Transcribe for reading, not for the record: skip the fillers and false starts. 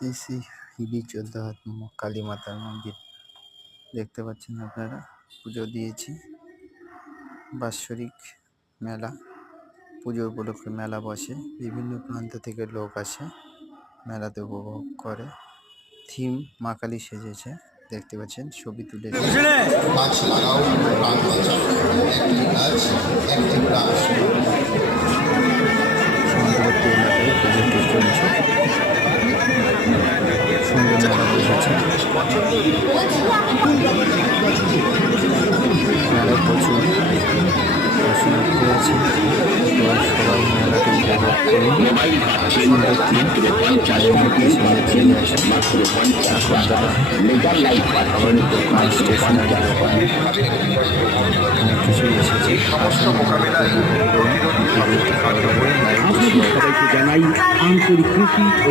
শ্রী শ্রী হিলি 14 হাত কালী মাতার মন্দির দেখতে পাচ্ছেন আপনারা। পুজো দিয়েছি, বাৎসরিক মেলা, পুজো উপলক্ষে মেলা বসে, বিভিন্ন প্রান্ত থেকে লোক আসে মেলাতে উপভোগ করে। থিম মা কালী সেজেছে, দেখতে পাচ্ছেন, ছবি তুলেছে। গাছ লাগাও, প্রাণ বাঁচাও, একটি গাছ একটি প্রাণ। সীমান্তবর্তী এলাকায় পুজোটি চলছে, সুন্দর মেলা বসেছে। মেলায় প্রচুর দর্শনার্থী আছে, সবাই মেলাটি উপভোগ করুন। সুন্দর থিম, চায়ের মধ্যে সঙ্গে ফিরে আসে। এখন তারা খাবারের দোকান, স্টেশনারি দোকান, অনেক কিছুই এসেছে। সবাইকে জানাই আন্তরিক খুশি ও